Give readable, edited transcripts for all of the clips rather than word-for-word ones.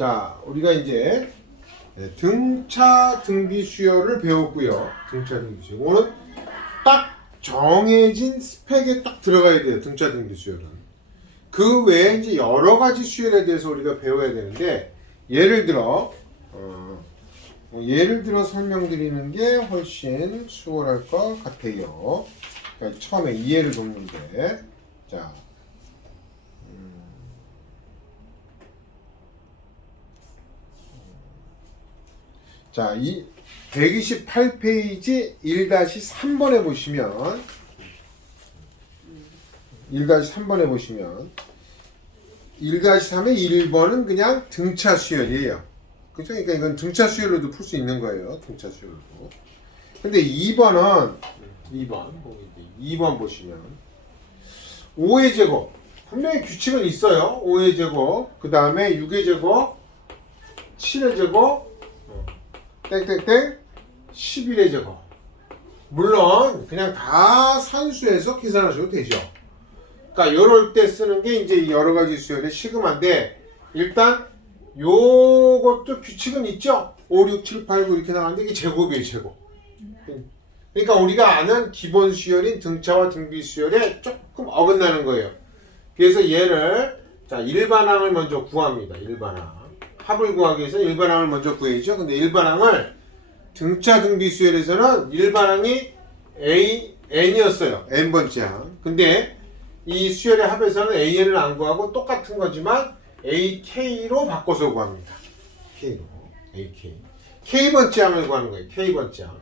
자, 우리가 이제 등차 등비 수열을 배웠고요. 등차 등비 수열. 오늘 딱 정해진 스펙에 딱 들어가야 돼요. 등차 등비 수열은. 그 외에 이제 여러 가지 수열에 대해서 우리가 배워야 되는데 예를 들어 설명드리는 게 훨씬 수월할 것 같아요. 그러니까 처음에 이해를 돕는데 자, 이 128페이지 1-3번에 보시면 1-3번에 보시면 1-3의 1번은 그냥 등차 수열이에요. 그죠? 그러니까 이건 등차 수열로도 풀 수 있는 거예요. 등차 수열로도. 근데 2번 보시면 5의 제곱. 분명히 규칙은 있어요. 5의 제곱. 그 다음에 6의 제곱. 7의 제곱. 땡땡땡 11의 제곱. 물론 그냥 다 산수해서 계산하셔도 되죠. 그러니까 요럴 때 쓰는 게 이제 여러 가지 수열의 시그마인데 일단 요것도 규칙은 있죠. 5, 6, 7, 8, 9 이렇게 나가는데 이게 제곱이에요, 제곱. 그러니까 우리가 아는 기본 수열인 등차와 등비 수열에 조금 어긋나는 거예요. 그래서 얘를 자 일반항을 먼저 구합니다. 일반항. 합을 구하기 위해서 일반항을 먼저 구해야죠. 근데 일반항을 등차 등비 수열에서는 일반항이 n이었어요. n번째 항. 근데 이 수열의 합에서는 an을 안 구하고 똑같은 거지만 ak로 바꿔서 구합니다. k로. ak. k번째 항을 구하는 거예요. k번째 항.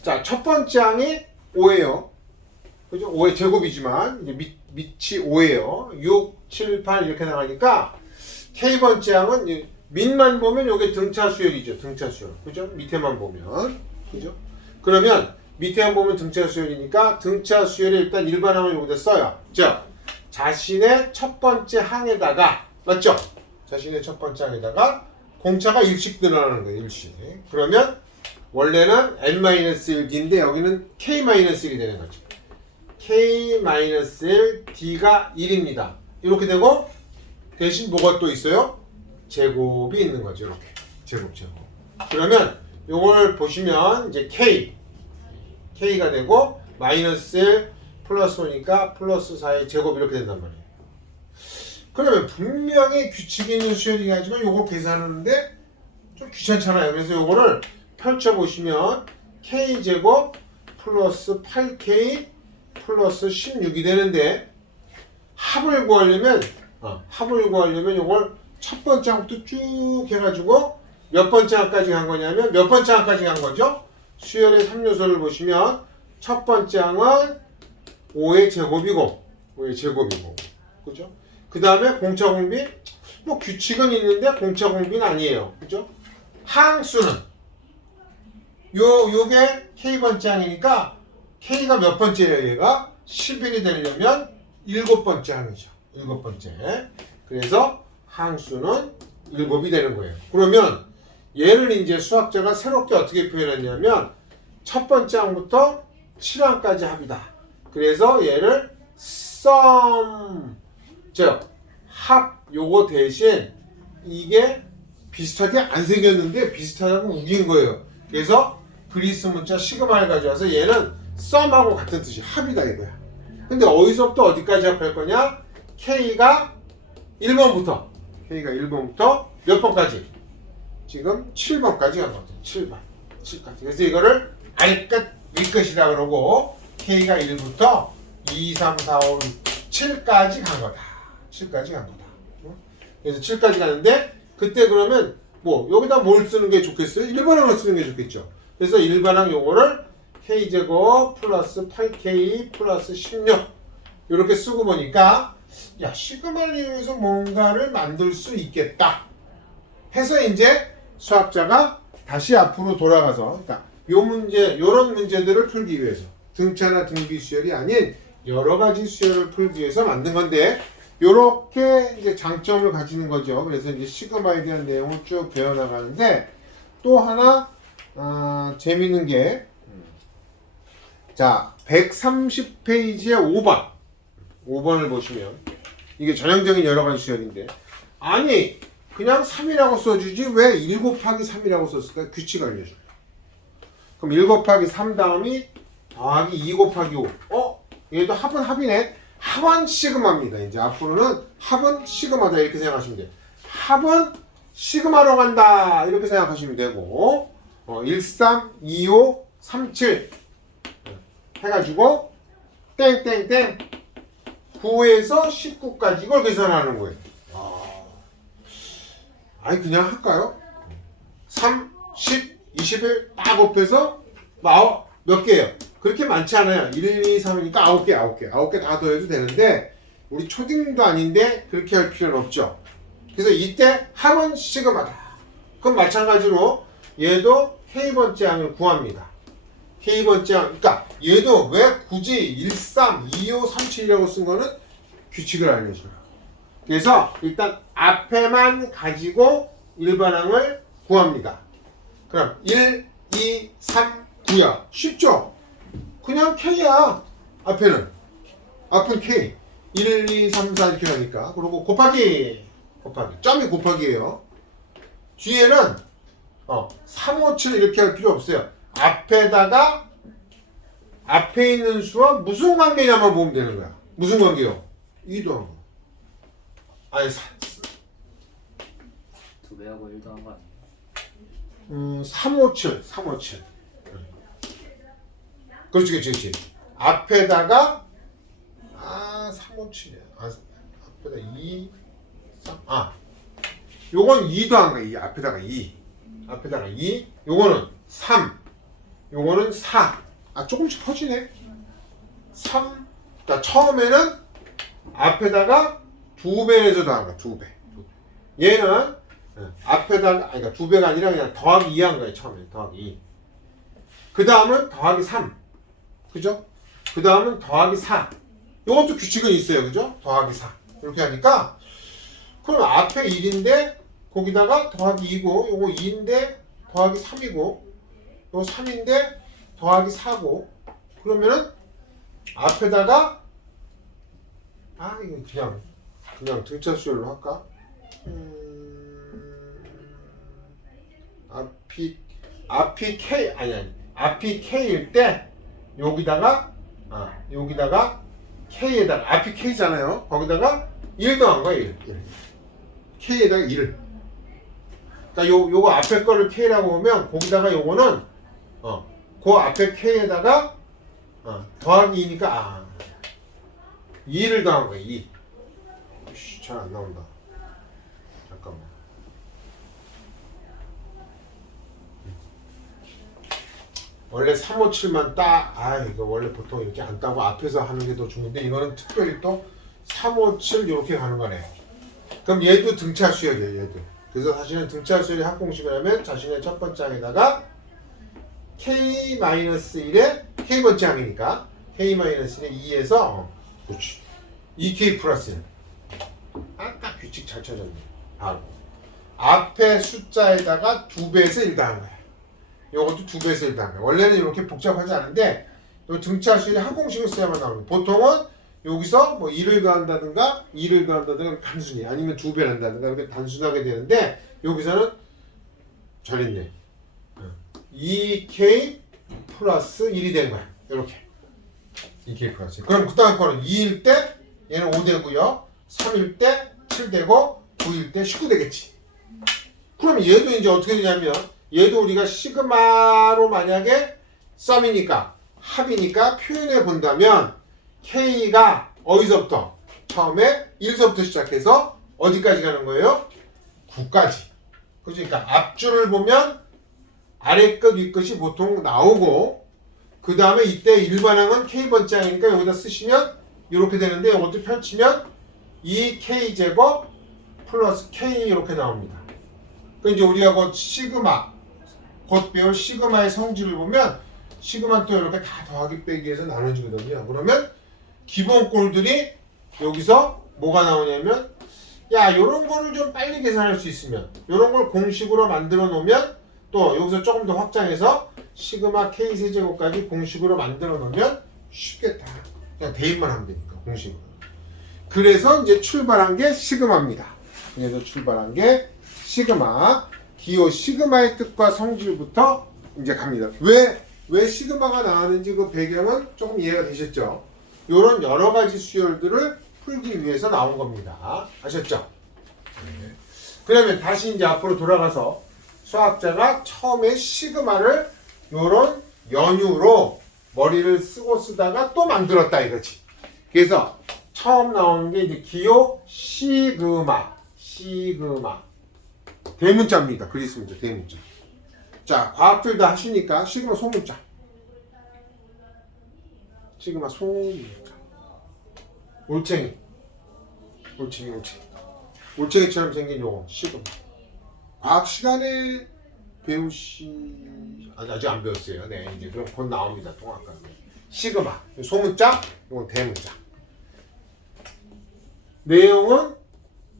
자, 첫 번째 항이 5예요. 그죠? 5의 제곱이지만 이제 밑이 5예요. 6, 7, 8 이렇게 나가니까 k번째 항은 밑만 보면 이게 등차 수열이죠. 등차 수열. 그죠? 밑에만 보면. 그죠? 그러면 밑에만 보면 등차 수열이니까 등차 수열에 일단 일반항을 여기다 써요. 즉, 자신의 첫 번째 항에다가 맞죠? 자신의 첫 번째 항에다가 공차가 1씩 늘어나는 거예요. 1씩. 그러면 원래는 n-1d인데 여기는 k-1이 되는 거죠. k-1 d가 1입니다. 이렇게 되고 대신 뭐가 또 있어요? 제곱이 있는 거죠. 이렇게 제곱. 그러면 이걸 보시면 이제 k가 되고 마이너스 1 플러스 5니까 플러스 4의 제곱 이렇게 된단 말이에요. 그러면 분명히 규칙이 있는 수열이긴 하지만 이걸 계산하는데 좀 귀찮잖아요. 그래서 이거를 펼쳐보시면 k제곱 플러스 8k 플러스 16이 되는데 합을 구하려면 이걸 첫 번째 항부터 쭉 해가지고 몇 번째 항까지 간 거냐면 몇 번째 항까지 간 거죠? 수열의 3요소를 보시면 첫 번째 항은 5의 제곱이고 그죠? 그 다음에 공차 공비 뭐 규칙은 있는데 공차 공비는 아니에요. 그죠? 항수는 요게 k번째 항이니까 k가 몇 번째예요? 얘가 11이 되려면 7번째 항이죠. 7번째. 그래서 항수는 7이 되는 거예요. 그러면 얘를 이제 수학자가 새롭게 어떻게 표현했냐면 첫 번째 항부터 7항까지 합이다. 그래서 얘를 sum 즉 합 요거 대신 이게 비슷하게 안 생겼는데 비슷하다고 우긴 거예요. 그래서 그리스 문자 시그마를 가져와서 얘는 sum하고 같은 뜻이 합이다 이거야. 근데 어디서부터 어디까지 합할 거냐? k가 1번부터 몇 번까지? 지금 7번까지 간 거죠. 7까지. 그래서 이거를 알끝 위끝이라 그러고 k가 1부터 2, 3, 4, 5, 7까지 간 거다. 7까지 간 거다. 그래서 7까지 가는데 그때 그러면 뭐 여기다 뭘 쓰는 게 좋겠어요? 일반항을 쓰는 게 좋겠죠. 그래서 일반항 요거를 k제곱 플러스 8k 플러스 16 이렇게 쓰고 보니까 야 시그마를 이용해서 뭔가를 만들 수 있겠다 해서 이제 수학자가 다시 앞으로 돌아가서 그러니까 요런 문제들을 풀기 위해서 등차나 등비 수열이 아닌 여러 가지 수열을 풀기 위해서 만든 건데 요렇게 이제 장점을 가지는 거죠. 그래서 이제 시그마에 대한 내용을 쭉 배워나가는데 또 하나 재밌는 게 자 130페이지의 5번을 보시면 이게 전형적인 여러 가지 수열인데 아니 그냥 3이라고 써주지 왜 1 곱하기 3이라고 썼을까? 규칙 알려줘요. 그럼 1 곱하기 3 다음이 더하기 2 곱하기 5. 얘도 합은 합이네. 합은 시그마입니다. 이제 앞으로는 합은 시그마다 이렇게 생각하시면 돼요. 합은 시그마로 간다 이렇게 생각하시면 되고 1, 3, 2, 5, 3, 7 해가지고 땡땡땡 9에서 19까지 이걸 계산하는 거예요. 아니 그냥 할까요? 3, 10, 21 딱 곱해서 몇 개예요? 그렇게 많지 않아요. 1, 2, 3이니까 9개 다 더해도 되는데 우리 초딩도 아닌데 그렇게 할 필요는 없죠. 그래서 이때 합은 시그마다. 그럼 마찬가지로 얘도 K번째 항을 구합니다. K번째 항, 그러니까 얘도 왜 굳이 1, 3, 2, 5, 3, 7이라고 쓴 거는 규칙을 알려줘요. 그래서 일단 앞에만 가지고 일반항을 구합니다. 그럼 1, 2, 3, 9야. 쉽죠? 그냥 K야. 앞은 K. 1, 2, 3, 4 이렇게 하니까. 그리고 곱하기. 점이 곱하기예요. 뒤에는 3, 5, 7 이렇게 할 필요 없어요. 앞에다가 앞에 있는 수와 무슨 관계냐만 보면 되는 거야. 무슨 관계요? 2 더한 거. 아니 2배하고 1 더한 거 아니에요? 3, 5, 7. 그렇지. 앞에다가 3, 5, 7이야. 앞에다 2, 3. 요건 2 더한 거야. 2. 앞에다가 2. 요거는 3. 요거는 4. 조금씩 커지네. 3. 그러니까 처음에는 앞에다가 2배 내서 더한 거야. 2배. 얘는 앞에다가 그러니까 2배가 아니라 그냥 더하기 2 한 거예요. 처음에 더하기 2. 그 다음은 더하기 3. 그죠? 그 다음은 더하기 4. 요것도 규칙은 있어요. 그죠? 더하기 4. 이렇게 하니까 그럼 앞에 1인데 거기다가 더하기 2고 요거 2인데 더하기 3이고 요 3인데 더하기 4고 그러면은 앞에다가 이거 그냥 등차 수열로 할까? 앞이 K 앞이 K일 때 여기다가 K에다가 앞이 K잖아요. 거기다가 1 더한 거야. 1. K에다가 1을. 그러니까 요거 앞에 거를 K라고 보면 거기다가 요거는 그 앞에 K에다가 더하기 2니까 2를 더한 거야. 2. 잘 안 나온다. 잠깐만. 원래 3, 5, 7만 이거 원래 보통 이렇게 안 따고 앞에서 하는 게 더 좋은데 이거는 특별히 또 3, 5, 7 이렇게 가는 거네. 그럼 얘도 등차 수열이에요. 얘도. 그래서 사실은 등차 수열의 합공식을 하면 자신의 첫 번째 항에다가 K-1에 K번째 항이니까 K-1에 2에서 그렇지. 2K 플러스 1. 딱 규칙 잘 쳐졌네. 바로 앞에 숫자에다가 2배에서 1 더한 거야. 요것도 2배에서 1 더한 거야. 원래는 이렇게 복잡하지 않은데 요 등차 수열의 합공식을 써야만 나옵니다. 보통은 여기서 뭐 1을 더한다든가 2를 더한다든가 단순히 아니면 2배를 한다든가 이렇게 단순하게 되는데 여기서는 잘했네. 2K 플러스 1이 되는 거야. 이렇게 2K 플러스 1. 그럼 그 다음 거는 2일 때 얘는 5 되고요. 3일 때 7 되고 9일 때 19 되겠지. 그럼 얘도 이제 어떻게 되냐면 얘도 우리가 시그마로 만약에 썸이니까 합이니까 표현해 본다면 K가 어디서부터? 처음에 1서부터 시작해서 어디까지 가는 거예요? 9까지. 그러니까 앞줄을 보면 아래 끝, 위 끝이 보통 나오고 그 다음에 이때 일반항은 K번째 항이니까 여기다 쓰시면 이렇게 되는데 이것도 펼치면 2K제곱 플러스 K 이렇게 나옵니다. 그 이제 우리가 곧 시그마 곧 배울 시그마의 성질을 보면 시그마 또 이렇게 다 더하기 빼기해서 나눠지거든요. 그러면 기본 꼴들이 여기서 뭐가 나오냐면 요런 거를 좀 빨리 계산할 수 있으면 요런 걸 공식으로 만들어 놓으면 또 여기서 조금 더 확장해서 시그마 K 세제곱까지 공식으로 만들어 놓으면 쉽겠다. 그냥 대입만 하면 되니까 공식으로. 그래서 이제 출발한 게 시그마입니다. 그래서 출발한 게 시그마. 기호 시그마의 뜻과 성질부터 이제 갑니다. 왜 시그마가 나왔는지 그 배경은 조금 이해가 되셨죠? 이런 여러 가지 수열들을 풀기 위해서 나온 겁니다. 아셨죠? 네. 그러면 다시 이제 앞으로 돌아가서 수학자가 처음에 시그마를 요런 연유로 머리를 쓰다가 또 만들었다 이거지. 그래서 처음 나오는 게 이제 기호 시그마. 대문자입니다. 그리스 문자, 대문자. 자, 과학들 다 하시니까 시그마 소문자. 시그마 소문자. 올챙이처럼 생긴 요거 시그마. 과학 시간에 아직 안 배웠어요. 네, 이제 그럼 곧 나옵니다. 통합과 시그마 소문자, 이건 대문자. 내용은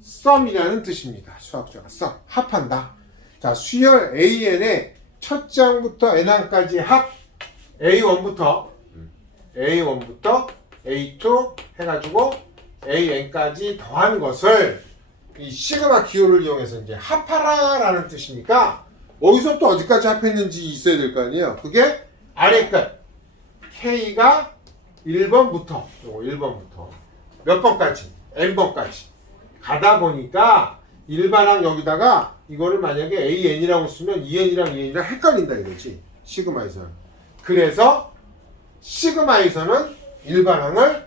썸이라는 뜻입니다. 수학자가 썸 합한다. 자, 수열 AN의 첫 장부터 N항까지 합 A1부터 A2 해가지고 AN까지 더한 것을 이 시그마 기호를 이용해서 이제 합하라라는 뜻이니까 어디서 또 어디까지 합했는지 있어야 될 거 아니에요. 그게 아래 끝 K가 1번부터 몇 번까지 N번까지 가다 보니까 일반항 여기다가 이거를 만약에 AN이라고 쓰면 EN이랑 헷갈린다 이거지. 시그마에서는. 그래서 시그마에서는 일반항을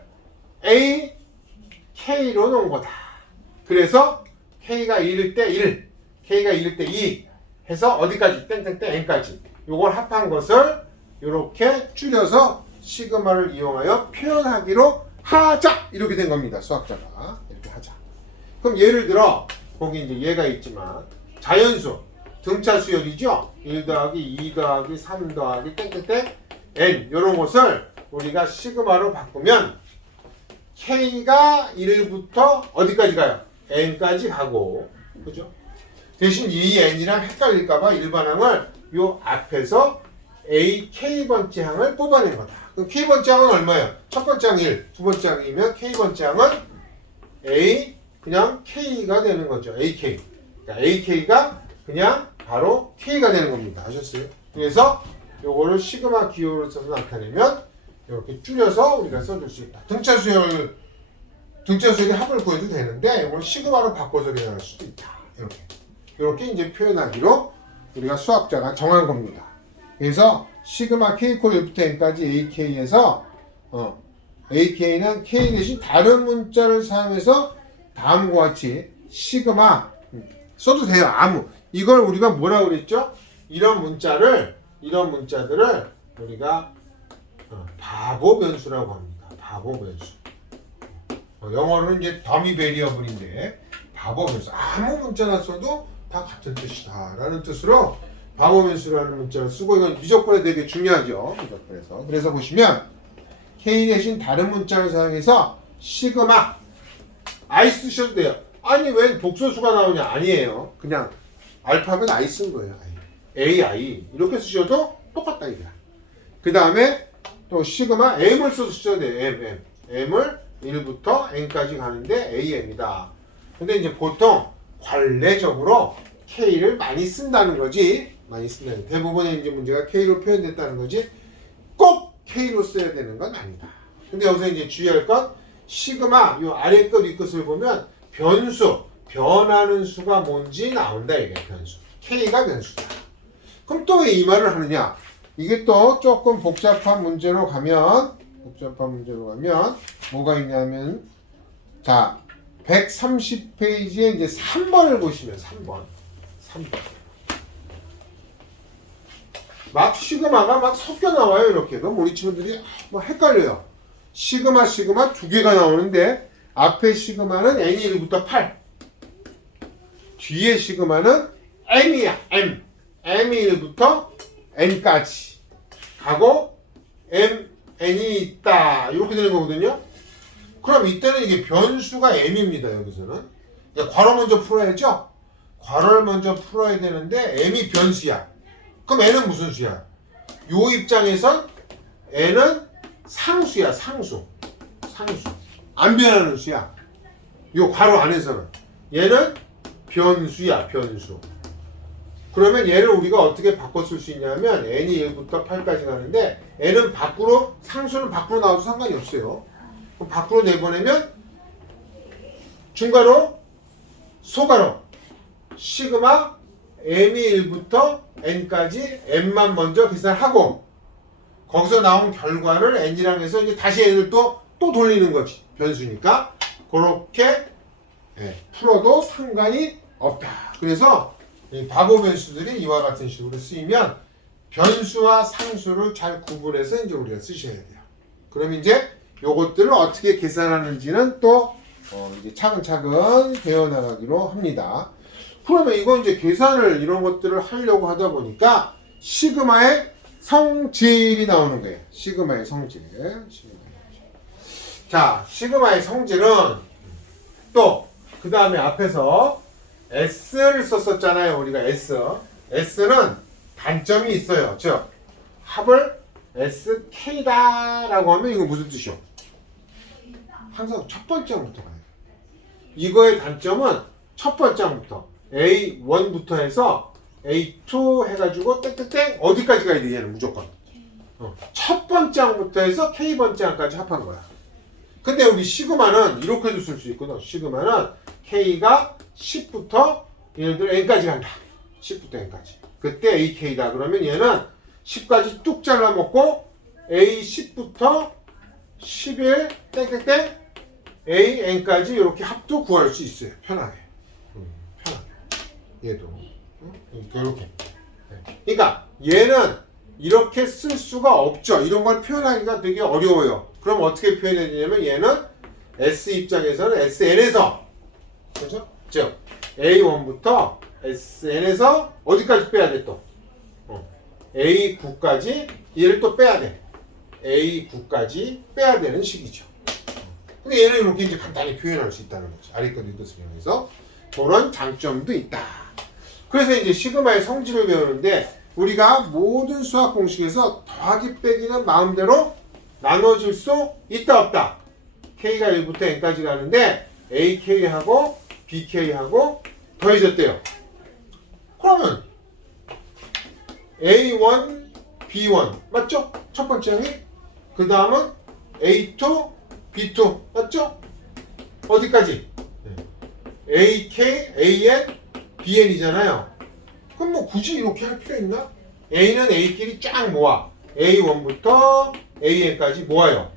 AK로 놓은 거다. 그래서 K가 1일 때 1, K가 1일 때 2 해서 어디까지? 땡땡땡 N까지. 요걸 합한 것을 이렇게 줄여서 시그마를 이용하여 표현하기로 하자. 이렇게 된 겁니다. 수학자가. 이렇게 하자. 그럼 예를 들어 거기 이제 얘가 있지만 자연수 등차 수열이죠. 1 더하기 2 더하기 3 더하기 땡땡땡 N 이런 것을 우리가 시그마로 바꾸면 K가 1부터 어디까지 가요? N까지 가고 그죠? 대신 이 N이랑 헷갈릴까봐 일반항을 요 앞에서 AK번째 항을 뽑아낸 거다. 그럼 K번째 항은 얼마예요? 첫 번째 항 1, 두 번째 항이면 K번째 항은 그냥 K가 되는 거죠. AK. 그러니까 AK가 그냥 바로 K가 되는 겁니다. 아셨어요? 그래서 요거를 시그마 기호를 써서 나타내면 이렇게 줄여서 우리가 써줄 수 있다. 등차 수열의 합을 구해도 되는데 이걸 시그마로 바꿔서 계산할 수도 있다. 이렇게 이제 표현하기로 우리가 수학자가 정한 겁니다. 그래서 시그마 K 코 1부터 N까지 AK에서 AK는 K 대신 다른 문자를 사용해서 다음과 같이 시그마 써도 돼요. 이걸 우리가 뭐라고 그랬죠? 이런 문자들을 우리가 바보 변수라고 합니다. 바보 변수. 영어로는 이제 더미 베리어블인데 바보 변수. 아무 문자나 써도 다 같은 뜻이다 라는 뜻으로 바보 변수라는 문자를 쓰고 이건 미적분에 되게 중요하죠. 그래서 보시면 K 대신 다른 문자를 사용해서 시그마 I 쓰셔도 돼요. 아니 왜 독소수가 나오냐? 아니에요. 그냥 알파벳 I 쓴 거예요. AI 이렇게 쓰셔도 똑같다 이거야. 그 다음에 또 시그마 M을 써서 쓰셔도 돼요. M을 1부터 N까지 가는데 AM이다. 근데 이제 보통 관례적으로 K를 많이 쓴다는 거지. 대부분의 이제 문제가 K로 표현됐다는 거지. 꼭 K로 써야 되는 건 아니다. 근데 여기서 이제 주의할 건 시그마 요 아래 끝 위 끝을 보면 변수 변하는 수가 뭔지 나온다 이게 변수. K가 변수다. 그럼 또 왜 이 말을 하느냐? 이게 또 조금 복잡한 문제로 가면 뭐가 있냐면 자 130페이지에 이제 3번을 보시면 3번 막 시그마가 막 섞여 나와요. 이렇게. 그럼 우리 친구들이 뭐 헷갈려요. 시그마 두 개가 나오는데 앞에 시그마는 N이 1부터 8 뒤에 시그마는 M이야. M이 1부터 N까지 가고 N이 있다 이렇게 되는 거거든요. 그럼 이때는 이게 변수가 M입니다. 여기서는 괄호 먼저 풀어야죠. 괄호를 먼저 풀어야 되는데 M이 변수야. 그럼 N은 무슨 수야? 요 입장에선 N은 상수야. 상수 안 변하는 수야. 요 괄호 안에서는 얘는 변수야, 변수. 그러면 얘를 우리가 어떻게 바꿔 쓸 수 있냐면 n이 1부터 8까지 가는데 n은 밖으로, 상수는 밖으로 나와도 상관이 없어요. 그럼 밖으로 내보내면 중괄호, 소괄호, 시그마 m이 1부터 n까지 n만 먼저 계산하고 거기서 나온 결과를 n이랑 해서 이제 다시 n을 또 돌리는 거지. 변수니까. 그렇게 풀어도 상관이 없다. 그래서 이 바보 변수들이 이와 같은 식으로 쓰이면 변수와 상수를 잘 구분해서 이제 우리가 쓰셔야 돼요. 그럼 이제 요것들을 어떻게 계산하는지는 또 이제 차근차근 배워나가기로 합니다. 그러면 이거 이제 계산을 이런 것들을 하려고 하다 보니까 시그마의 성질이 나오는 거예요. 시그마의 성질. 자, 시그마의 성질은 또 그 다음에 앞에서 S를 썼었잖아요. 우리가 S. S는 단점이 있어요. 즉 합을 SK다 라고 하면 이거 무슨 뜻이요? 항상 첫 번째 항부터 가요. 이거의 단점은 첫 번째 항부터 A1부터 해서 A2 해가지고 땡땡땡 어디까지 가야 돼? 얘는 무조건 첫 번째 항부터 해서 K번째 항까지 합한 거야. 근데 우리 시그마는 이렇게도 쓸 수 있거든. 시그마는 K가 10부터 예를 들어 N까지 간다. 10부터 N까지. 그때 AK다. 그러면 얘는 10까지 뚝 잘라먹고 A10부터 11 땡땡땡 AN까지 이렇게 합도 구할 수 있어요. 편하게. 편하게. 얘도. 이렇게. 그러니까 얘는 이렇게 쓸 수가 없죠. 이런 걸 표현하기가 되게 어려워요. 그럼 어떻게 표현해야 되냐면 얘는 S 입장에서는 SN에서 그렇죠? 즉 A1부터 SN에서 어디까지 빼야 돼 또? A9까지 얘를 또 빼야 돼. A9까지 빼야 되는 식이죠. 근데 얘는 이렇게 이제 간단히 표현할 수 있다는 거죠. 아래 것 이것을 이용해서 그런 장점도 있다. 그래서 이제 시그마의 성질을 배우는데 우리가 모든 수학 공식에서 더하기 빼기는 마음대로 나눠질 수 있다 없다. K가 1부터 N까지 가는데 AK하고 BK하고 더해졌대요. 그러면 A1, B1 맞죠? 첫 번째 항이 그 다음은 A2, B2 맞죠? 어디까지? AK, AN, BN이잖아요. 그럼 뭐 굳이 이렇게 할 필요 있나? A는 A끼리 쫙 모아. A1부터 AN까지 모아요.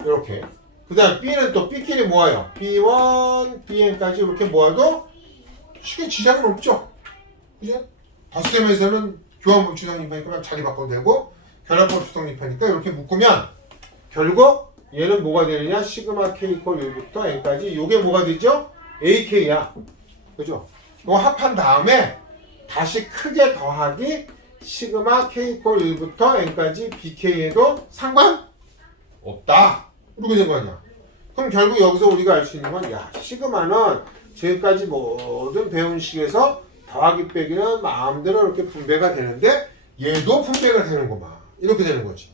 이렇게. 그 다음 B는 또 B끼리 모아요. B1, BN까지 이렇게 모아도 쉽게 지장은 없죠. 그죠? 덧셈에서는 교환법 추정립하니까 자리 바꿔도 되고 결합법 추정립하니까 이렇게 묶으면 결국 얘는 뭐가 되느냐? 시그마 K 이퀄 1부터 N까지 요게 뭐가 되죠? AK야. 그죠? 이거 합한 다음에 다시 크게 더하기 시그마 K 이퀄 1부터 N까지 BK에도 상관없다. 이렇게 된 거 아니야. 그럼 결국 여기서 우리가 알 수 있는 건 야, 시그마는 지금까지 모든 배운 식에서 더하기 빼기는 마음대로 이렇게 분배가 되는데 얘도 분배가 되는구만. 이렇게 되는 거지.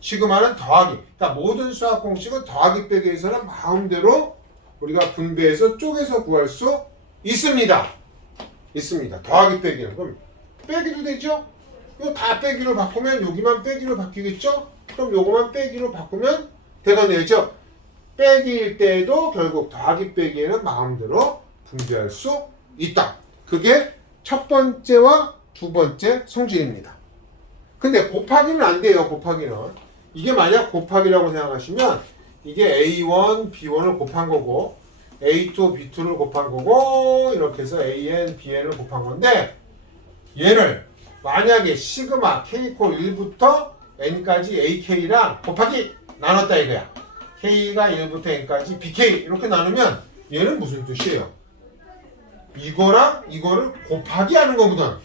시그마는 더하기. 그러니까 모든 수학 공식은 더하기 빼기에서는 마음대로 우리가 분배해서 쪼개서 구할 수 있습니다. 있습니다. 더하기 빼기는. 그럼 빼기도 되죠? 이거 다 빼기로 바꾸면 여기만 빼기로 바뀌겠죠? 그럼 요거만 빼기로 바꾸면 되겠네요. 빼기일 때에도 결국 더하기 빼기에는 마음대로 분배할 수 있다. 그게 첫 번째와 두 번째 성질입니다. 근데 곱하기는 안 돼요. 곱하기는. 이게 만약 곱하기라고 생각하시면 이게 A1, B1을 곱한 거고 A2, B2를 곱한 거고 이렇게 해서 AN, BN을 곱한 건데 얘를 만약에 시그마 K 이퀄 1부터 N까지 AK랑 곱하기 나눴다 이거야. K가 1부터 N까지 BK 이렇게 나누면 얘는 무슨 뜻이에요? 이거랑 이거를 곱하기 하는 거거든.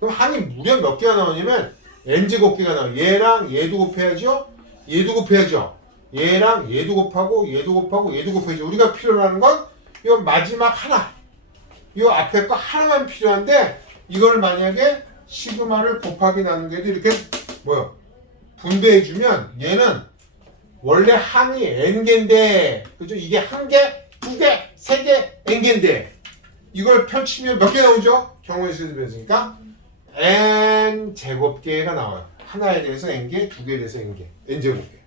그럼 항이 무려 몇 개가 나오냐면 N제곱개가 나와요. 얘랑 얘도 곱해야죠. 얘도 곱해야죠. 얘랑 얘도 곱하고 얘도 곱하고 얘도 곱해야죠. 우리가 필요로 하는 건 이 마지막 하나. 이 앞에 거 하나만 필요한데 이걸 만약에 시그마를 곱하기 나누게도 이렇게 뭐야? 분배해주면 얘는 원래 항이 N개인데 그죠? 이게 한 개, 두 개, 세 개, N개인데 이걸 펼치면 몇 개 나오죠? 경우의 수를 펼치니까 n 제곱계가 나와요. 하나에 대해서 n개, 두 개에 대해서 n개, n 제곱계.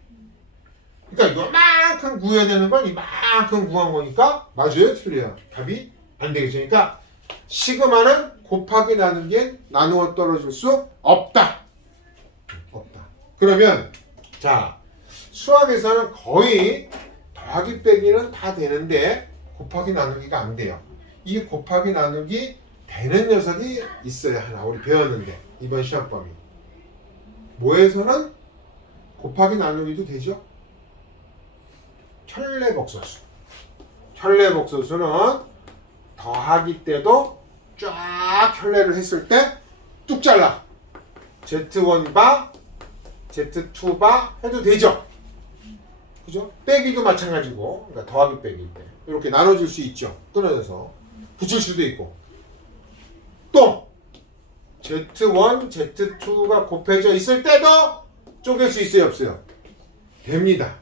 그러니까 이만큼 구해야 되는 건 이만큼 구한 거니까 맞아요? 틀려요? 답이 안 되겠죠. 그러니까 시그마는 곱하기 나누기엔 나누어 떨어질 수 없다. 없다. 그러면 자 수학에서는 거의 더하기 빼기는 다 되는데 곱하기 나누기가 안 돼요. 이 곱하기 나누기 되는 녀석이 있어요. 하나 우리 배웠는데 이번 시험 범위 뭐에서는 곱하기 나누기도 되죠. 켤레복소수. 켤레복소수는 더하기 때도 쫙 켤레를 했을 때 뚝 잘라. Z1바, Z2바 해도 되죠. 그죠? 빼기도 마찬가지고, 그러니까 더하기 빼기 때 이렇게 나눠질 수 있죠. 끊어져서 붙일 수도 있고. 또 Z1, Z2가 곱해져 있을 때도 쪼갤 수 있어요, 없어요? 됩니다.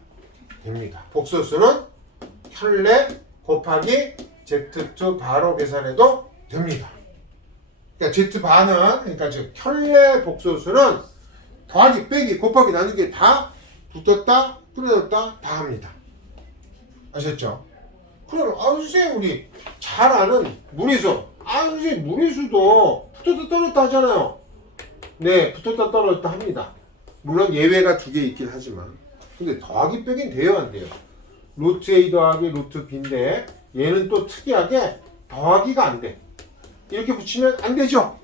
됩니다. 복소수는 켤레 곱하기 Z2 바로 계산해도 됩니다. 그러니까 Z바는 그러니까 즉 켤레 복소수는 더하기 빼기 곱하기 나누기 다 붙었다 끊어졌다 다 합니다. 아셨죠? 그럼 선생님 우리 잘 아는 무리수 선생님 무리수도 붙었다 떨어졌다 하잖아요. 네 붙었다 떨어졌다 합니다. 물론 예외가 두 개 있긴 하지만 근데 더하기 빼기는 돼요 안 돼요? 루트 A 더하기 루트 B인데 얘는 또 특이하게 더하기가 안 돼. 이렇게 붙이면 안 되죠.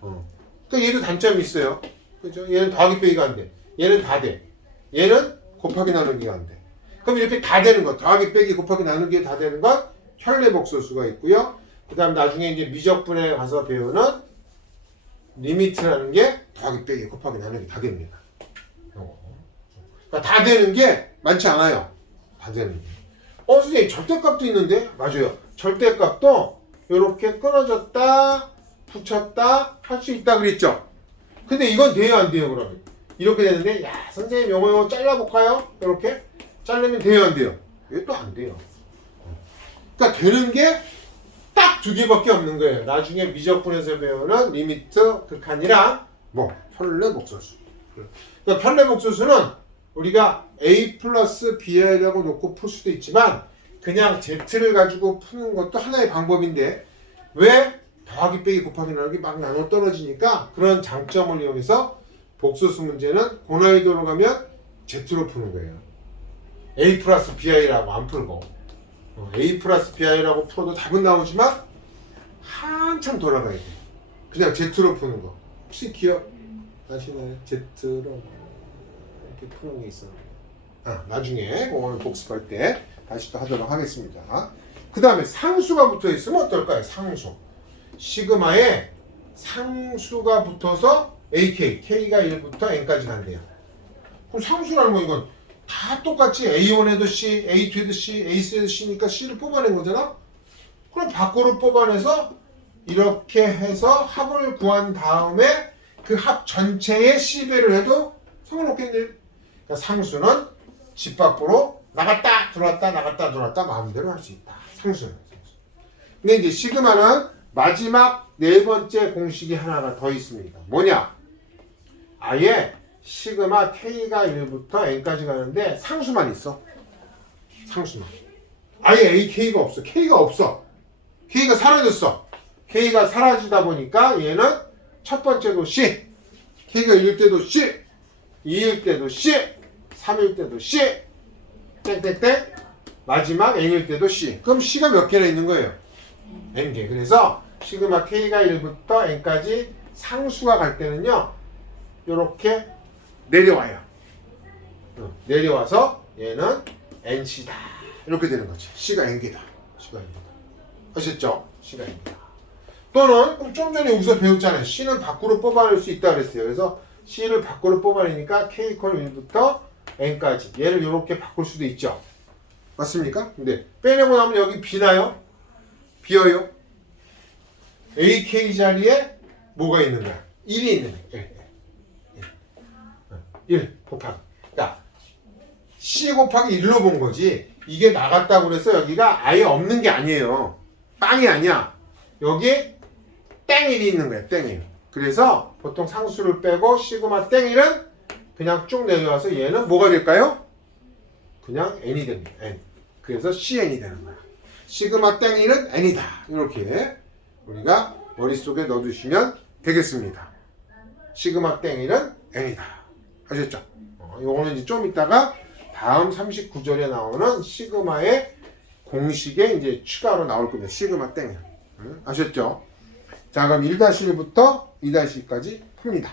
그러니까 얘도 단점이 있어요. 그죠? 얘는 더하기 빼기가 안 돼. 얘는 다 돼. 얘는 곱하기 나누기가 안 돼. 그럼 이렇게 다 되는 것, 더하기 빼기 곱하기 나누기 다 되는 것 켤레복소수가 있고요. 그 다음 나중에 이제 미적분에 가서 배우는 리미트라는 게 더하기 빼기 곱하기 나누기 다 됩니다. 그러니까 다 되는 게 많지 않아요. 다 되는 게. 선생님 절대값도 있는데? 맞아요. 절대값도 이렇게 끊어졌다 붙였다 할 수 있다 그랬죠. 근데 이건 돼요 안 돼요 그러면? 이렇게 되는데 야 선생님 요거 잘라볼까요? 이렇게 자르면 돼요 안 돼요? 왜 또 안 돼요? 그러니까 되는 게 딱 두 개밖에 없는 거예요. 나중에 미적분에서 배우는 리미트 극한이랑 뭐 켤레복소수. 그러니까 켤레복소수는 우리가 A 플러스 BI라고 놓고 풀 수도 있지만 그냥 Z를 가지고 푸는 것도 하나의 방법인데 왜 더하기 빼기 곱하기 나누기 막 나눠 떨어지니까 그런 장점을 이용해서 복소수 문제는 고난이도로 가면 Z로 푸는 거예요. A 플러스 BI라고 안 풀고 A 플러스 BI라고 풀어도 답은 나오지만 한참 돌아가야 돼. 그냥 Z로 푸는 거. 혹시 기억나시나요? Z로 이렇게 푸는 게 있었는데 나중에 오늘 복습할 때 다시 또 하도록 하겠습니다. 그 다음에 상수가 붙어 있으면 어떨까요? 상수. 시그마에 상수가 붙어서 AK, K가 1부터 N까지 간대요. 그럼 상수라는 건 이건 다 똑같이 A1에도 C, A2에도 C, A3에도 C니까 C를 뽑아낸 거잖아? 그럼 밖으로 뽑아내서 이렇게 해서 합을 구한 다음에 그 합 전체에 C배를 해도 상관없겠네요. 그러니까 상수는 집 밖으로 나갔다 들어왔다 나갔다 들어왔다 마음대로 할 수 있다. 상수는. 근데 이제 시그마는 마지막 네 번째 공식이 하나가 더 있습니다. 뭐냐? 아예 시그마 K가 1부터 N까지 가는데 상수만 있어. 상수만. 아예 AK가 없어. K가 없어. K가 사라졌어. K가 사라지다 보니까 얘는 첫 번째도 C. K가 1일 때도 C. 2일 때도 C. 3일 때도 C. 땡땡땡. 마지막 N일 때도 C. 그럼 C가 몇 개나 있는 거예요? N개. 그래서 시그마 K가 1부터 N까지 상수가 갈 때는요. 요렇게 내려와요. 내려와서 얘는 NC다. 이렇게 되는 거지. C가 N개다. C가 N개다. 아셨죠? C가 N개다. 또는 좀 전에 여기서 배웠잖아요. C는 밖으로 뽑아낼 수 있다 그랬어요. 그래서 C를 밖으로 뽑아내니까 K 콜 1부터 N까지 얘를 이렇게 바꿀 수도 있죠. 맞습니까? 근데 빼내고 나면 여기 비나요? 비어요? AK 자리에 뭐가 있는 거야? 1이 있는 거야. 1 곱하기. 그러니까 C 곱하기 1로 본 거지. 이게 나갔다고 그래서 여기가 아예 없는 게 아니에요. 빵이 아니야. 여기 땡1이 있는 거예요. 땡1. 그래서 보통 상수를 빼고 시그마 땡1은 그냥 쭉 내려와서 얘는 뭐가 될까요? 그냥 n이 됩니다. n. 그래서 cn이 되는 거야. 시그마 땡1은 n이다. 이렇게 우리가 머릿속에 넣어두시면 되겠습니다. 시그마 땡1은 n이다. 아셨죠? 요거는 이제 좀 이따가 다음 39절에 나오는 시그마의 공식에 이제 추가로 나올 겁니다. 시그마 땡1. 아셨죠? 자, 그럼 1-1부터 2-2까지 풉니다.